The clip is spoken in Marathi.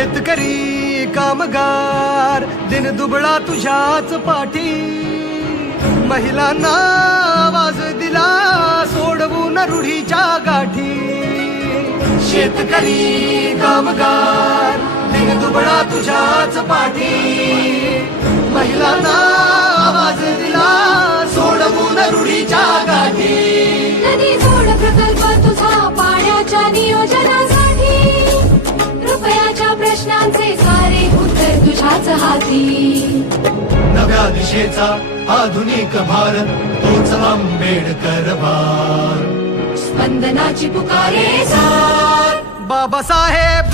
शेतकरी कामगार दिन दुबळा तुझ्याच पाठी, महिलांना आवाज दिला सोडवून रूढीच्या गाठी. शेतकरी कामगार दिन दुबळा तुझ्याच पाठी, महिलांना आवाज दिला सोडवून रूढीच्या गाठी. नदी जोड प्रकल्प तुझा पाण्याच्या नियोजनासाठी, रुपयाच्या प्रश्नांचे सारे उत्तर तुझ्याच हाती. नव्या दिशेचा आधुनिक भारत तोच आंबेडकर भार. स्पंदनाची पुकारे साथ बाबासाहेब